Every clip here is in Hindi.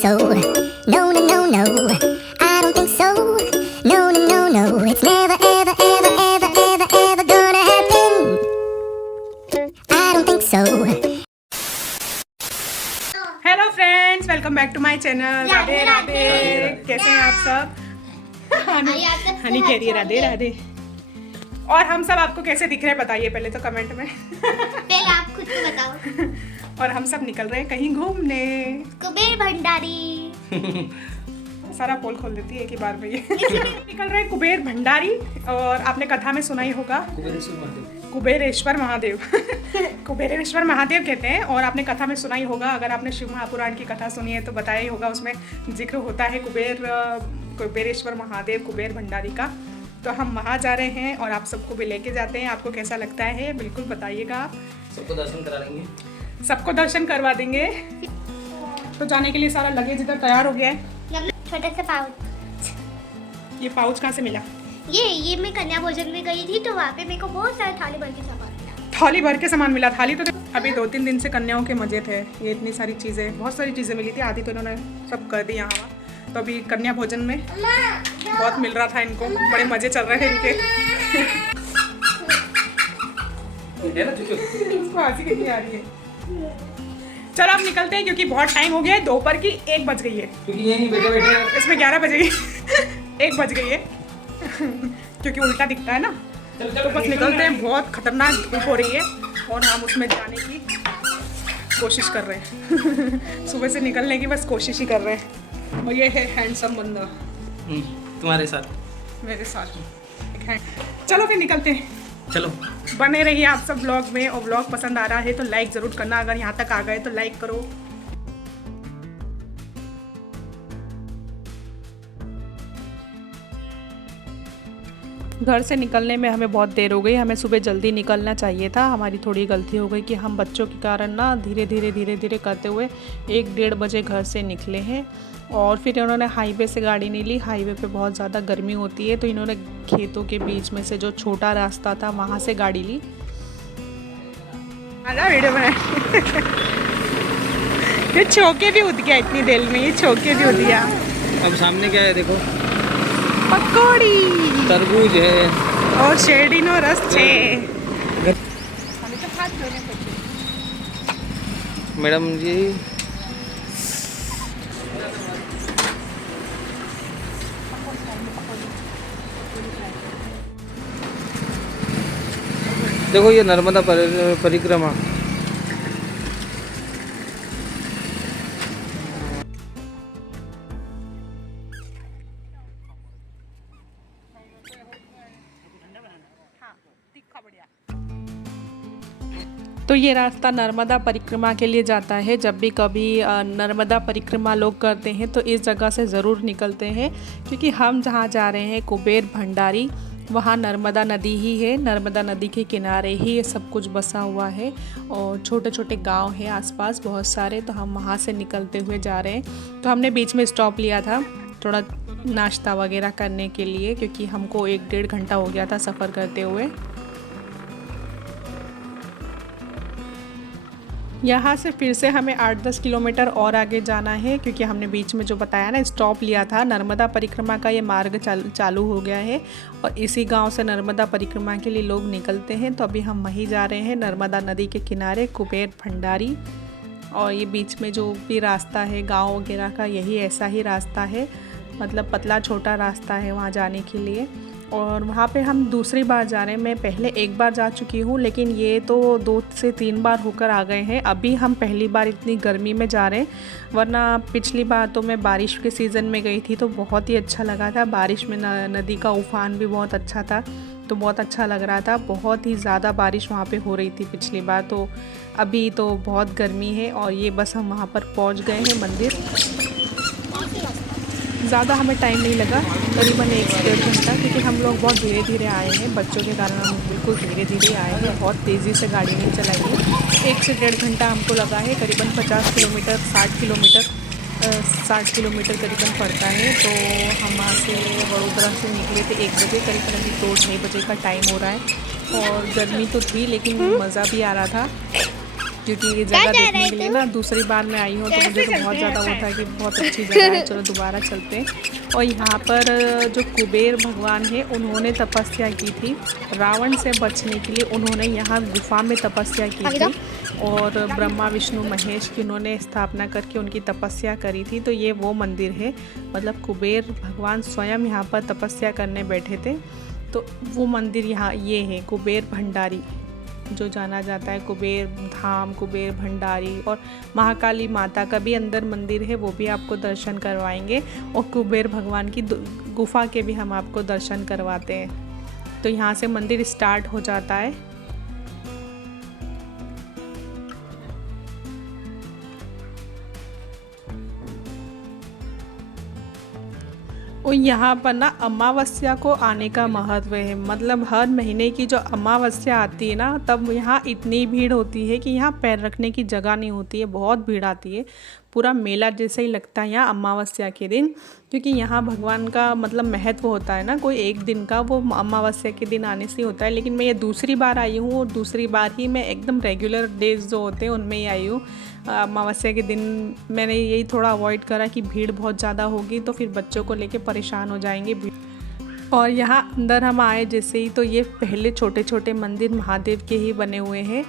so. No, no, no, no. I don't think so. No, no, no, no. It's never, ever, ever, ever, ever, ever gonna happen. I don't think so. Hello friends, welcome back to my channel. Radhe Radhe. कैसे हैं आप सब? हनी कह रही है राधे राधे। और हम सब आपको कैसे दिख रहे हैं बताइए पहले तो कमेंट में। पहले आप खुद को बताओ। और हम सब निकल रहे हैं कहीं घूमने। कुबेर भंडारी। सारा पोल खोल देती है एक ही बार में ये। निकल रहे हैं कुबेर भंडारी। और आपने कथा में सुना ही होगा कुबेरेश्वर महादेव। कुबेरेश्वर महादेव कहते हैं। और आपने कथा में सुना ही होगा, अगर आपने शिव महापुराण की कथा सुनी है तो बताया ही होगा, उसमें जिक्र होता है कुबेरेश्वर महादेव कुबेर भंडारी का। तो हम वहाँ जा रहे हैं और आप सबको भी लेके जाते हैं। आपको कैसा लगता है बिल्कुल बताइएगा। आप सबको दर्शन करा लेंगे, सबको दर्शन करवा देंगे। तो जाने के लिए सारा लगेज इधर तैयार हो गया है। छोटा सा पाउच। ये पाउच कहाँ से मिला? ये मैं कन्या भोजन में गई थी तो वहाँ पे मेरे को बहुत सारे थाली भर के सामान मिला। थाली भर के सामान मिला। थाली तो अभी 2-3 दिन से कन्याओं के मजे थे। ये इतनी सारी चीज़ें, बहुत सारी चीज़ें मिली थी। आधी तो इन्होंने सब कर दी यहाँ। तो अभी कन्या भोजन में बहुत मिल रहा था इनको, बड़े मजे चल रहे थे इनके। इसको हंसी कितनी आ रही है। चलो अब निकलते हैं क्योंकि बहुत टाइम हो गया है। दोपहर की 1 बज गई है। क्योंकि ये नहीं बैठे इसमें 11 बजेगी। 1 बज गई है क्योंकि उल्टा दिखता है ना। तो बस निकलते हैं। बहुत खतरनाक धूप हो रही है और हम उसमें जाने की कोशिश कर रहे हैं। सुबह से निकलने की बस कोशिश ही कर रहे हैं। और ये है हैंडसम बंदा तुम्हारे साथ, मेरे साथ। चलो फिर निकलते हैं। चलो बने रहिए आप सब ब्लॉग में। और ब्लॉग पसंद आ रहा है तो लाइक ज़रूर करना। अगर यहाँ तक आ गए तो लाइक करो। घर से निकलने में हमें बहुत देर हो गई। हमें सुबह जल्दी निकलना चाहिए था। हमारी थोड़ी गलती हो गई कि हम बच्चों के कारण ना धीरे धीरे करते हुए 1-1:30 बजे घर से निकले हैं। और फिर इन्होंने हाईवे से गाड़ी नहीं ली। हाईवे पे बहुत ज़्यादा गर्मी होती है तो इन्होंने खेतों के बीच में से जो छोटा रास्ता था वहाँ से गाड़ी ली। आजा वीडियो बनाए। ये छोके भी उठ गया इतनी देर में। ये छोके भी उठ गया। अब सामने क्या है देखो, पकौड़ी, तरबूज है और शेरडिनो रस छे। मैडम जी। देखो ये नर्मदा परिक्रमा। तो ये रास्ता नर्मदा परिक्रमा के लिए जाता है। जब भी कभी नर्मदा परिक्रमा लोग करते हैं तो इस जगह से ज़रूर निकलते हैं, क्योंकि हम जहाँ जा रहे हैं कुबेर भंडारी, वहाँ नर्मदा नदी ही है। नर्मदा नदी के किनारे ही ये सब कुछ बसा हुआ है और छोटे छोटे गांव हैं आसपास बहुत सारे। तो हम वहाँ से निकलते हुए जा रहे हैं। तो हमने बीच में स्टॉप लिया था थोड़ा नाश्ता वगैरह करने के लिए, क्योंकि हमको 1-1.5 घंटा हो गया था सफ़र करते हुए। यहाँ से फिर से हमें 8-10 किलोमीटर और आगे जाना है, क्योंकि हमने बीच में जो बताया ना स्टॉप लिया था। नर्मदा परिक्रमा का ये मार्ग चालू हो गया है और इसी गांव से नर्मदा परिक्रमा के लिए लोग निकलते हैं। तो अभी हम वहीं जा रहे हैं, नर्मदा नदी के किनारे कुबेर भंडारी। और ये बीच में जो भी रास्ता है गाँव वगैरह का, यही ऐसा ही रास्ता है। मतलब पतला छोटा रास्ता है वहाँ जाने के लिए। और वहाँ पे हम दूसरी बार जा रहे हैं। मैं पहले 1 बार जा चुकी हूँ, लेकिन ये तो 2 से 3 बार होकर आ गए हैं। अभी हम पहली बार इतनी गर्मी में जा रहे हैं, वरना पिछली बार तो मैं बारिश के सीज़न में गई थी तो बहुत ही अच्छा लगा था। बारिश में नदी का उफान भी बहुत अच्छा था, तो बहुत अच्छा लग रहा था। बहुत ही ज़्यादा बारिश वहाँ पे हो रही थी पिछली बार। तो अभी तो बहुत गर्मी है। और ये बस हम वहाँ पर पहुँच गए हैं मंदिर। ज़्यादा हमें टाइम नहीं लगा, करीबन 1 से 1.5 घंटा, क्योंकि हम लोग बहुत धीरे धीरे आए हैं। बच्चों के कारण हम बिल्कुल धीरे धीरे आए हैं, बहुत तेज़ी से गाड़ी नहीं चलाई है। 1 से 1.5 घंटा हमको लगा है। करीबन 50 किलोमीटर 60 किलोमीटर करीबन पड़ता है। तो हम वहाँ से वडोदरा से निकले थे 1 बजे, करीबन अभी 2-6 बजे का टाइम हो रहा है। और गर्मी तो थी लेकिन मज़ा भी आ रहा था। क्योंकि ये जगह देखने के लिए ना दूसरी बार मैं आई हूँ तो मुझे तो बहुत ज़्यादा वो था कि बहुत अच्छी जगह है, चलो दोबारा चलते हैं। और यहाँ पर जो कुबेर भगवान है उन्होंने तपस्या की थी, रावण से बचने के लिए उन्होंने यहाँ गुफा में तपस्या की थी और ब्रह्मा विष्णु महेश की उन्होंने स्थापना करके उनकी तपस्या करी थी। तो ये वो मंदिर है, मतलब कुबेर भगवान स्वयं यहाँ पर तपस्या करने बैठे थे। तो वो मंदिर यहाँ ये है कुबेर भंडारी, जो जाना जाता है कुबेर धाम, कुबेर भंडारी। और महाकाली माता का भी अंदर मंदिर है, वो भी आपको दर्शन करवाएंगे और कुबेर भगवान की गुफा के भी हम आपको दर्शन करवाते हैं। तो यहाँ से मंदिर स्टार्ट हो जाता है। और यहाँ पर ना अमावस्या को आने का महत्व है, मतलब हर महीने की जो अमावस्या आती है ना तब यहाँ इतनी भीड़ होती है कि यहाँ पैर रखने की जगह नहीं होती है, बहुत भीड़ आती है, पूरा मेला जैसा ही लगता है यहाँ अमावस्या के दिन। क्योंकि यहाँ भगवान का मतलब महत्व होता है ना, कोई एक दिन का, वो अमावस्या के दिन आने से होता है। लेकिन मैं ये दूसरी बार आई हूँ और दूसरी बार ही मैं एकदम रेगुलर डेज जो होते हैं उनमें ही आई हूँ। अमावस्या के दिन मैंने यही थोड़ा अवॉइड करा कि भीड़ बहुत ज़्यादा होगी तो फिर बच्चों को लेके परेशान हो जाएंगे। और यहाँ अंदर हम आए जैसे ही तो ये पहले छोटे छोटे मंदिर महादेव के ही बने हुए हैं।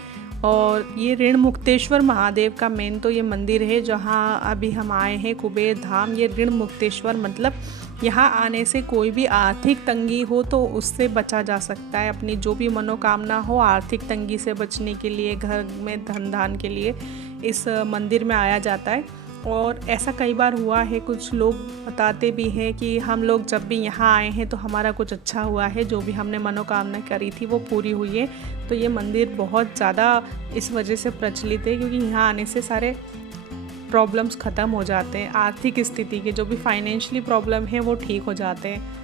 और ये ऋण मुक्तेश्वर महादेव का मेन तो ये मंदिर है जहाँ अभी हम आए हैं कुबेर धाम। ये ऋण मुक्तेश्वर मतलब यहाँ आने से कोई भी आर्थिक तंगी हो तो उससे बचा जा सकता है। अपनी जो भी मनोकामना हो आर्थिक तंगी से बचने के लिए, घर में धन धान के लिए इस मंदिर में आया जाता है। और ऐसा कई बार हुआ है, कुछ लोग बताते भी हैं कि हम लोग जब भी यहाँ आए हैं तो हमारा कुछ अच्छा हुआ है, जो भी हमने मनोकामना करी थी वो पूरी हुई है। तो ये मंदिर बहुत ज़्यादा इस वजह से प्रचलित है क्योंकि यहाँ आने से सारे प्रॉब्लम्स ख़त्म हो जाते हैं, आर्थिक स्थिति के जो भी फाइनेंशियली प्रॉब्लम है वो ठीक हो जाते हैं।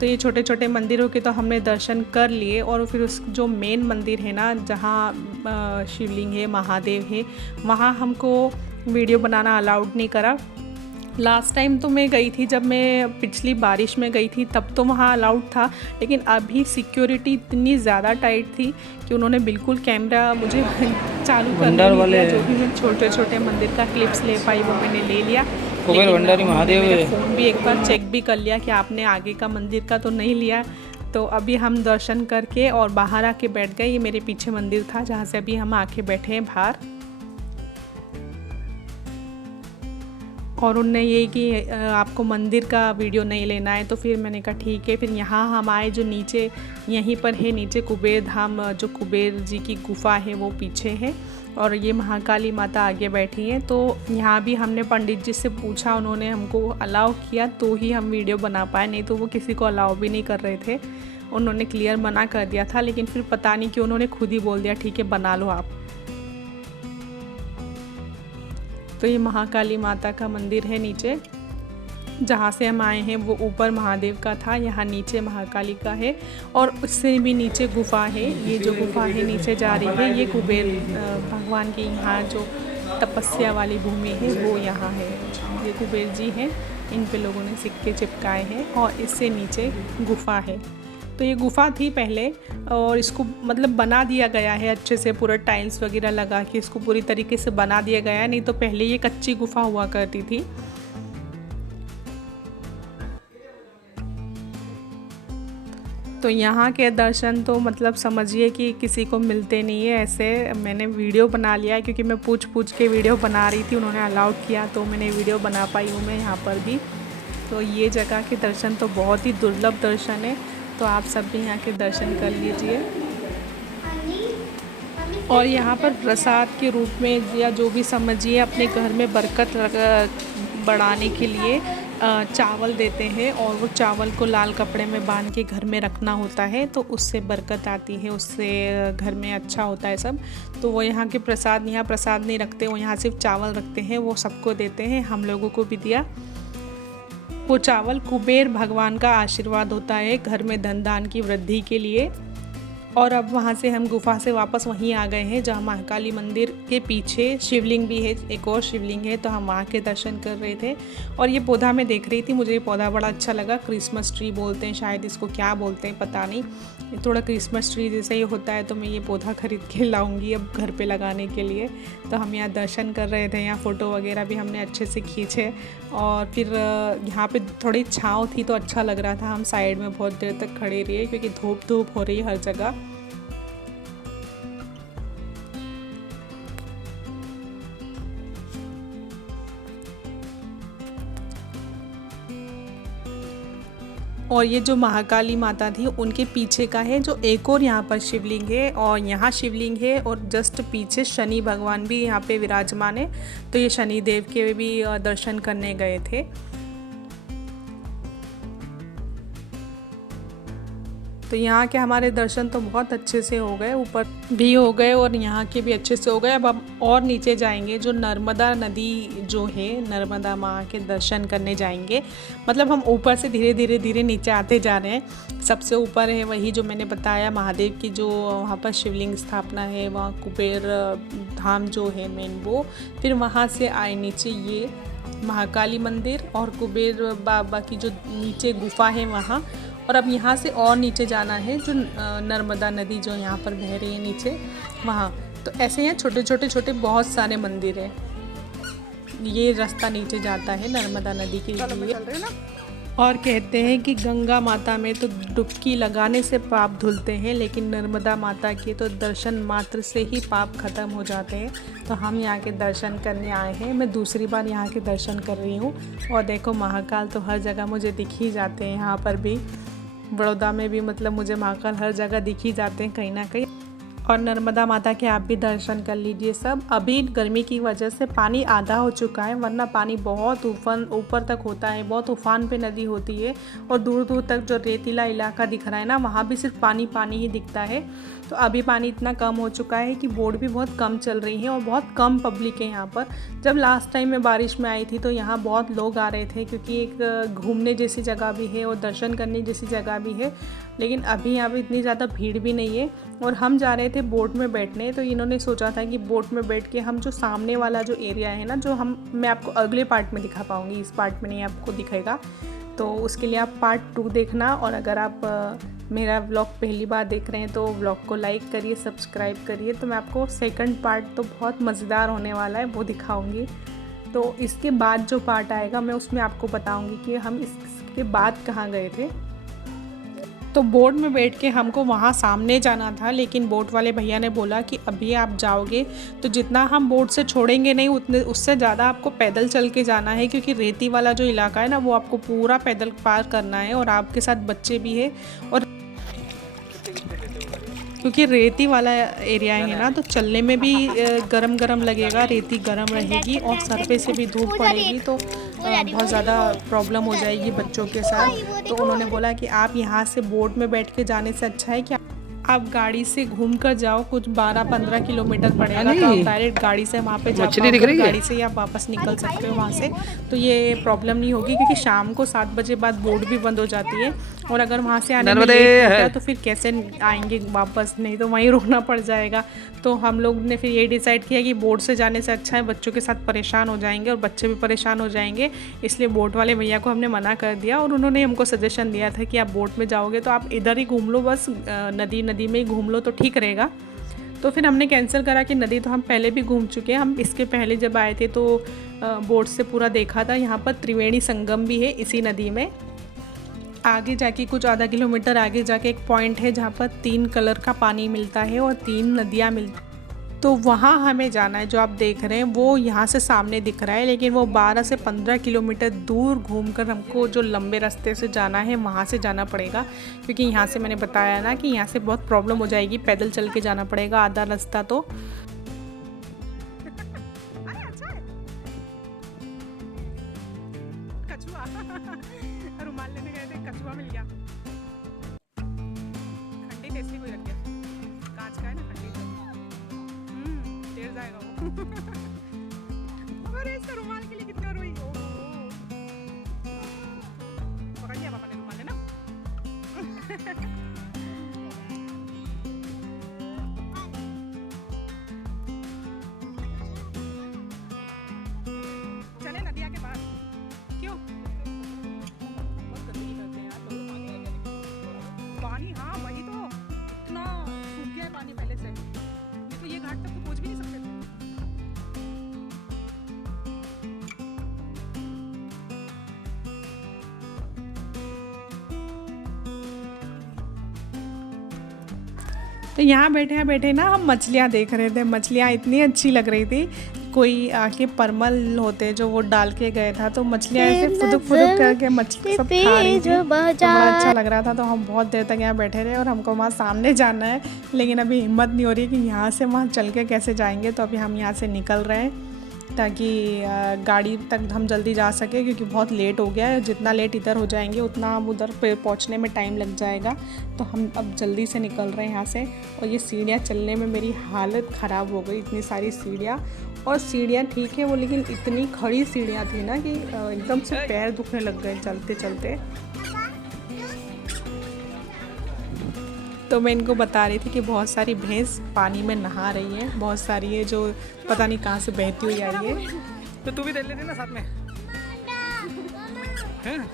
तो ये छोटे छोटे मंदिरों के तो हमने दर्शन कर लिए और फिर उस जो मेन मंदिर है ना जहाँ शिवलिंग है, महादेव है, वहाँ हमको वीडियो बनाना अलाउड नहीं करा। लास्ट टाइम तो मैं गई थी, जब मैं पिछली बारिश में गई थी तब तो वहाँ अलाउड था, लेकिन अभी सिक्योरिटी इतनी ज़्यादा टाइट थी कि उन्होंने बिल्कुल कैमरा मुझे चालू करने नहीं दिया। जो भी मैं छोटे छोटे मंदिर का क्लिप्स ले पाई वो मैंने ले लिया। कुबेर भंडारी महादेव है। फ़ोन भी एक बार चेक भी कर लिया कि आपने आगे का मंदिर का तो नहीं लिया। तो अभी हम दर्शन करके और बाहर आके बैठ गए। ये मेरे पीछे मंदिर था जहाँ से अभी हम आके बैठे हैं बाहर। और उनने यही कि आपको मंदिर का वीडियो नहीं लेना है, तो फिर मैंने कहा ठीक है। फिर यहाँ हम आए, जो नीचे यहीं पर है नीचे कुबेर धाम, जो कुबेर जी की गुफा है वो पीछे है और ये महाकाली माता आगे बैठी हैं। तो यहाँ भी हमने पंडित जी से पूछा, उन्होंने हमको अलाउ किया तो ही हम वीडियो बना पाए, नहीं तो वो किसी को अलाउ भी नहीं कर रहे थे। उन्होंने क्लियर मना कर दिया था, लेकिन फिर पता नहीं क्यों उन्होंने खुद ही बोल दिया ठीक है बना लो आप। तो ये महाकाली माता का मंदिर है नीचे, जहाँ से हम आए हैं वो ऊपर महादेव का था, यहाँ नीचे महाकाली का है और उससे भी नीचे गुफा है। ये जो गुफा है नीचे जा रही है, ये कुबेर भगवान की यहाँ जो तपस्या वाली भूमि है वो यहाँ है। ये कुबेर जी हैं, इन पे लोगों ने सिक्के चिपकाए हैं और इससे नीचे गुफा है। तो ये गुफा थी पहले और इसको मतलब बना दिया गया है अच्छे से, पूरा टाइल्स वगैरह लगा के इसको पूरी तरीके से बना दिया गया है, नहीं तो पहले ये कच्ची गुफा हुआ करती थी। तो यहाँ के दर्शन तो मतलब समझिए कि किसी को मिलते नहीं है ऐसे। मैंने वीडियो बना लिया है क्योंकि मैं पूछ के वीडियो बना रही थी, उन्होंने अलाउड किया तो मैंने वीडियो बना पाई हूँ मैं यहाँ पर भी। तो ये जगह के दर्शन तो बहुत ही दुर्लभ दर्शन है, तो आप सब भी यहाँ के दर्शन कर लीजिए। और यहाँ पर प्रसाद के रूप में या जो भी समझिए अपने घर में बरकत बढ़ाने के लिए चावल देते हैं और वो चावल को लाल कपड़े में बांध के घर में रखना होता है, तो उससे बरकत आती है, उससे घर में अच्छा होता है सब। तो वो यहाँ के प्रसाद, यहाँ प्रसाद नहीं रखते, वो यहाँ सिर्फ चावल रखते हैं, वो सबको देते हैं, हम लोगों को भी दिया। वो चावल कुबेर भगवान का आशीर्वाद होता है घर में धन धान की वृद्धि के लिए। और अब वहाँ से हम गुफा से वापस वहीं आ गए हैं जहाँ महाकाली मंदिर के पीछे शिवलिंग भी है, एक और शिवलिंग है, तो हम वहाँ के दर्शन कर रहे थे। और ये पौधा मैं देख रही थी, मुझे ये पौधा बड़ा अच्छा लगा, क्रिसमस ट्री बोलते हैं शायद इसको, क्या बोलते हैं पता नहीं। ये थोड़ा क्रिसमस ट्री जैसा ही होता है, तो मैं ये पौधा खरीद के लाऊंगी अब घर पे लगाने के लिए। तो हम यहाँ दर्शन कर रहे थे, यहाँ फ़ोटो वगैरह भी हमने अच्छे से खींचे और फिर यहाँ पे थोड़ी छाँव थी तो अच्छा लग रहा था। हम साइड में बहुत देर तक खड़े रहे क्योंकि धूप हो रही है हर जगह। और ये जो महाकाली माता थी उनके पीछे का है जो एक और यहाँ पर शिवलिंग है, और यहाँ शिवलिंग है और जस्ट पीछे शनि भगवान भी यहाँ पे विराजमान है। तो ये शनि देव के भी दर्शन करने गए थे। तो यहाँ के हमारे दर्शन तो बहुत अच्छे से हो गए, ऊपर भी हो गए और यहाँ के भी अच्छे से हो गए। अब हम और नीचे जाएंगे, जो नर्मदा नदी जो है, नर्मदा माँ के दर्शन करने जाएंगे। मतलब हम ऊपर से धीरे धीरे नीचे आते जा रहे हैं। सबसे ऊपर है वही जो मैंने बताया महादेव की जो वहाँ पर शिवलिंग स्थापना है, वहाँ कुबेर धाम जो है मेन वो। फिर वहाँ से आए नीचे ये महाकाली मंदिर और कुबेर बाबा की जो नीचे गुफा है वहाँ। और अब यहाँ से और नीचे जाना है, जो नर्मदा नदी जो यहाँ पर बह रही है नीचे वहाँ। तो ऐसे यहाँ छोटे छोटे बहुत सारे मंदिर हैं। ये रास्ता नीचे जाता है नर्मदा नदी के लिए। और कहते हैं कि गंगा माता में तो डुबकी लगाने से पाप धुलते हैं, लेकिन नर्मदा माता के तो दर्शन मात्र से ही पाप खत्म हो जाते हैं। तो हम यहाँ के दर्शन करने आए हैं। मैं दूसरी बार यहाँ के दर्शन कर रही हूँ। और देखो महाकाल तो हर जगह मुझे दिख ही जाते हैं। यहाँ पर भी बड़ौदा में भी मतलब मुझे महाकाल हर जगह दिख ही जाते हैं कहीं ना कहीं। और नर्मदा माता के आप भी दर्शन कर लीजिए सब। अभी गर्मी की वजह से पानी आधा हो चुका है, वरना पानी बहुत ऊपर तक होता है, बहुत उफान पे नदी होती है। और दूर दूर तक जो रेतीला इलाका दिख रहा है ना, वहाँ भी सिर्फ पानी ही दिखता है। तो अभी पानी इतना कम हो चुका है कि बोट भी बहुत कम चल रही है और बहुत कम पब्लिक है यहाँ पर। जब लास्ट टाइम मैं बारिश में आई थी तो यहाँ बहुत लोग आ रहे थे, क्योंकि एक घूमने जैसी जगह भी है और दर्शन करने जैसी जगह भी है। लेकिन अभी यहाँ पर इतनी ज़्यादा भीड़ भी नहीं है। और हम जा रहे थे बोट में बैठने, तो इन्होंने सोचा था कि बोट में बैठ के हम जो सामने वाला जो एरिया है ना, जो मैं आपको अगले पार्ट में दिखा पाऊँगी, इस पार्ट में नहीं आपको दिखेगा। तो उसके लिए आप पार्ट 2 देखना। और अगर आप मेरा व्लॉग पहली बार देख रहे हैं तो व्लॉग को लाइक करिए, सब्सक्राइब करिए। तो मैं आपको सेकंड पार्ट तो बहुत मज़ेदार होने वाला है, वो दिखाऊंगी। तो इसके बाद जो पार्ट आएगा मैं उसमें आपको बताऊंगी कि हम इसके बाद कहाँ गए थे। तो बोट में बैठ के हमको वहाँ सामने जाना था, लेकिन बोट वाले भैया ने बोला कि अभी आप जाओगे तो जितना हम बोट से छोड़ेंगे नहीं, उतने उससे ज़्यादा आपको पैदल चल के जाना है, क्योंकि रेती वाला जो इलाका है ना, वो आपको पूरा पैदल पार करना है। और आपके साथ बच्चे भी है, और क्योंकि रेती वाला एरिया है ना, तो चलने में भी गरम लगेगा, रेती गरम रहेगी और सर पे से भी धूप पड़ेगी, तो बहुत ज़्यादा प्रॉब्लम हो जाएगी बच्चों के साथ। तो उन्होंने बोला कि आप यहाँ से बोट में बैठ के जाने से अच्छा है कि आप गाड़ी से घूम कर जाओ, कुछ 12-15 किलोमीटर पड़ेगा, तो आप डायरेक्ट गाड़ी से वहाँ पे जा पाओगे, गाड़ी से ही आप वापस निकल सकते हो वहाँ से। तो ये प्रॉब्लम नहीं होगी, क्योंकि शाम को 7 बजे बाद बोट भी बंद हो जाती है। और अगर वहाँ से आने में लेट होता है तो फिर कैसे आएंगे वापस, नहीं तो वहीं रुकना पड़ जाएगा। तो हम लोग ने फिर ये डिसाइड किया कि बोट से जाने से अच्छा है, बच्चों के साथ परेशान हो जाएंगे और बच्चे भी परेशान हो जाएंगे, इसलिए बोट वाले भैया को हमने मना कर दिया। और उन्होंने हमको सजेशन दिया था कि आप बोट में जाओगे तो आप इधर ही घूम लो, बस नदी में ही घूम लो तो ठीक रहेगा। तो फिर हमने कैंसिल करा कि नदी तो हम पहले भी घूम चुके हैं। हम इसके पहले जब आए थे तो बोट से पूरा देखा था। यहाँ पर त्रिवेणी संगम भी है इसी नदी में। आगे जाके कुछ आधा किलोमीटर आगे जाके एक पॉइंट है जहाँ पर 3 कलर का पानी मिलता है और 3 नदियाँ मिलती, तो वहाँ हमें जाना है। जो आप देख रहे हैं वो यहाँ से सामने दिख रहा है, लेकिन वो 12 से 15 किलोमीटर दूर घूमकर हमको जो लंबे रास्ते से जाना है वहाँ से जाना पड़ेगा, क्योंकि यहाँ से मैंने बताया ना कि यहाँ से बहुत प्रॉब्लम हो जाएगी, पैदल चल के जाना पड़ेगा आधा रास्ता। तो रुमाल लेने गए थे, कछुआ मिल गया। खंडी टेस्टी कोई रख गया, कांच का है ना, खंडी टेर जाएगा वो। अरे इसका रुमाल के लिए कितना रोई। पकड़ लिया पापा ने रुमाल, है ना। चले नदिया के पास, क्यों पानी, हाँ वही तो तो यहाँ बैठे बैठे ना हम मछलियाँ देख रहे थे। मछलियाँ इतनी अच्छी लग रही थी। कोई आके परमल होते जो वो डाल के गए था, तो मछलियाँ ऐसे फुदुक फुदुक करके मछली सब खा रही थी। तो बड़ा अच्छा लग रहा था। तो हम बहुत देर तक यहाँ बैठे रहे और हमको वहाँ सामने जाना है, लेकिन अभी हिम्मत नहीं हो रही कि यहाँ से वहाँ चल के कैसे जाएंगे। तो अभी हम यहाँ से निकल रहे हैं ताकि गाड़ी तक हम जल्दी जा सके, क्योंकि बहुत लेट हो गया है। जितना लेट इधर हो जाएंगे उतना हम उधर पे पहुंचने में टाइम लग जाएगा। तो हम अब जल्दी से निकल रहे हैं यहाँ से। और ये सीढ़ियाँ चलने में मेरी हालत ख़राब हो गई, इतनी सारी सीढ़ियाँ। और सीढ़ियाँ ठीक है वो, लेकिन इतनी खड़ी सीढ़ियाँ थी ना कि एकदम से पैर दुखने लग गए चलते चलते। तो मैं इनको बता रही थी कि बहुत सारी भैंस पानी में नहा रही है, बहुत सारी है जो पता नहीं कहाँ से बहती हुई आ रही है। तो तू भी देख लेती ना साथ में। हैं?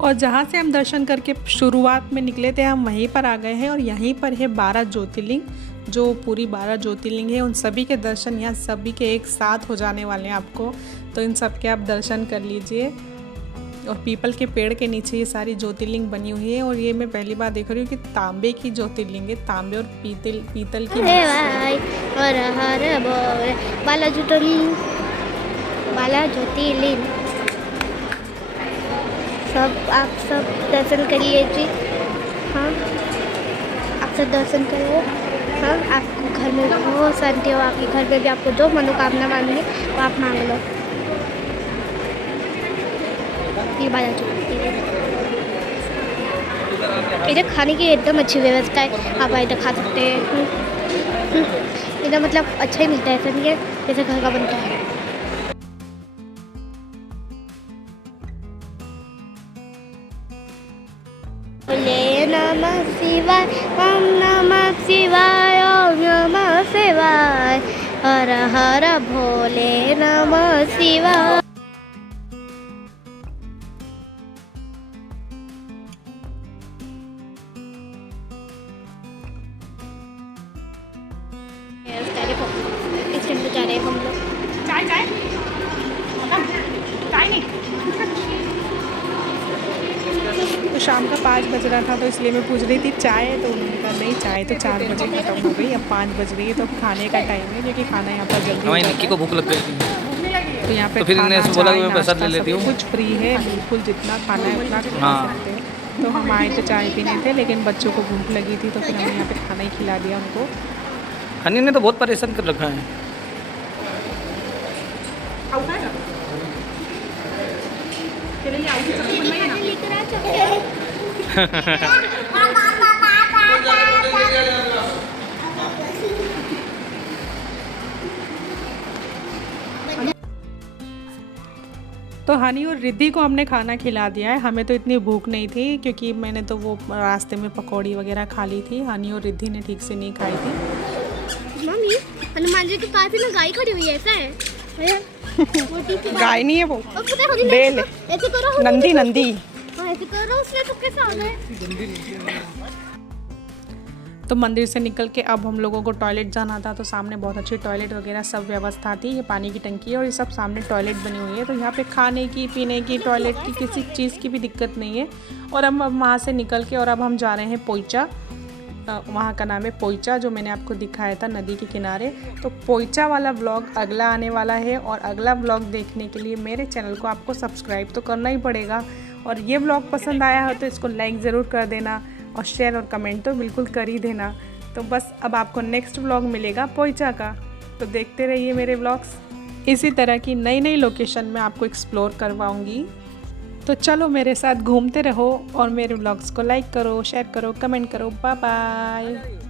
और जहाँ से हम दर्शन करके शुरुआत में निकले थे हम वहीं पर आ गए हैं। और यहीं पर है 12 ज्योतिर्लिंग, जो पूरी 12 ज्योतिर्लिंग है। उन सभी के दर्शन यहाँ सभी के एक साथ हो जाने वाले हैं आपको। तो इन सब के आप दर्शन कर लीजिए। और पीपल के पेड़ के नीचे ये सारी ज्योतिर्लिंग बनी हुई है। और ये मैं पहली बार देख रही हूँ कि तांबे की ज्योतिर्लिंग है, तांबे और पीतल की। बाला ज्योतिर्लिंग सब आप सब दर्शन कर लीजिए। हाँ, आप सब दर्शन करो। हाँ, आपको घर में बहुत शांति हो, आपके घर में भी आपको जो मनोकामना मांगे वो आप मांग लो। ये बाला ज्योतिर्लिंग, इधर खाने की एकदम अच्छी व्यवस्था है, आप इधर खा सकते हैं। इधर मतलब अच्छा ही मिलता है, ऐसा नहीं है जैसे घर का बनता है। बोले नमः शिवाय, ओम नमः शिवाय, ओम नमः शिवाय, हर हर भोले नमः शिवाय। इस टाइम पे जा रहे हैं हम लोग। चाय चाय चाय नहीं। तो शाम का 5 बज रहा था, तो इसलिए मैं पूछ रही थी चाय, तो उन्होंने कहा नहीं चाय तो 4 बजे खत्म हो गई, अब 5 बज रही है। तो खाने का टाइम है, क्योंकि खाना यहाँ पर जल्दी हमारी निक्की को भूख लग गई थी। तो यहाँ पे तो फिर खाना, इन्हें बोला कि मैं चाय, पैसा नाश्ता ले लेती हूँ। सब कुछ फ्री है, बिल्कुल जितना खाना है उतना खा हाँ। सकते हैं। तो हम आए तो चाय पीने थे, लेकिन बच्चों को भूख लगी थी, तो फिर हमने यहाँ पे खाना ही खिला दिया उनको। हनी ने तो बहुत परेशान कर रखा है। तो हनी और रिद्धि को हमने खाना खिला दिया है। हमें तो इतनी भूख नहीं थी, क्योंकि मैंने तो वो रास्ते में पकौड़ी वगैरह खा ली थी। हनी और रिद्धि ने ठीक से नहीं खाई थी। मम्मी, हनुमान जी के पास में गाय खड़ी हुई है, ऐसा है? गाय नहीं है वो, और पता है हनुमान बेल जी है, को- ऐसे करो नंदी नंदी। हाँ, ऐसे करो, उसने तो कैसे आना है? तो मंदिर से निकल के अब हम लोगों को टॉयलेट जाना था। तो सामने बहुत अच्छी टॉयलेट वगैरह सब व्यवस्था थी। ये पानी की टंकी है और ये सब सामने टॉयलेट बनी हुई है। तो यहाँ पे खाने की, पीने की, टॉयलेट की किसी चीज़ की भी दिक्कत नहीं है। और अब वहाँ से निकल के और अब हम जा रहे हैं पोइचा। वहाँ का नाम है पोइचा, जो मैंने आपको दिखाया था नदी के किनारे। तो पोइचा वाला व्लॉग अगला आने वाला है। और अगला व्लॉग देखने के लिए मेरे चैनल को आपको सब्सक्राइब तो करना ही पड़ेगा। और ये व्लॉग पसंद आया हो तो इसको लाइक ज़रूर कर देना, और शेयर और कमेंट तो बिल्कुल कर ही देना। तो बस अब आपको नेक्स्ट व्लॉग मिलेगा पोइचा का। तो देखते रहिए मेरे व्लॉग्स। इसी तरह की नई नई लोकेशन में आपको एक्सप्लोर करवाऊँगी। तो चलो मेरे साथ घूमते रहो और मेरे व्लॉग्स को लाइक करो, शेयर करो, कमेंट करो। Bye bye.